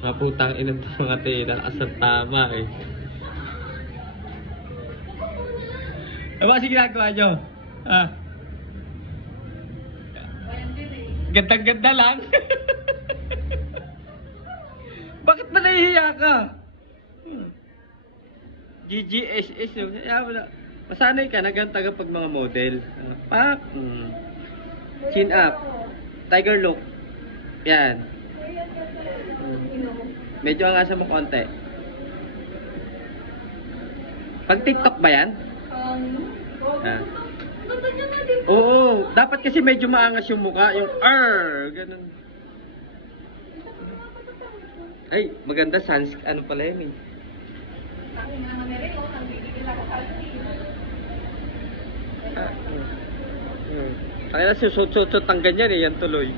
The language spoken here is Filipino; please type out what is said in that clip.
Maputang ina to mga tela. Asang tama eh. Ano kasi ginagawa nyo? Ah. Gandang-ganda lang. Bakit ba nahihiya ka? GGSS yung masanay ka na ganun taga pag mga model. Pak. Chin up. Tiger look. Yan. Medyo angasa mo konti. Pag TikTok ba yan? Ah. Oo, dapat kasi medyo maangas yung mukha, yung ganun. Ay, maganda sans, ano pala yun eh. Kaya susut-sut ang ganyan eh, yan tuloy.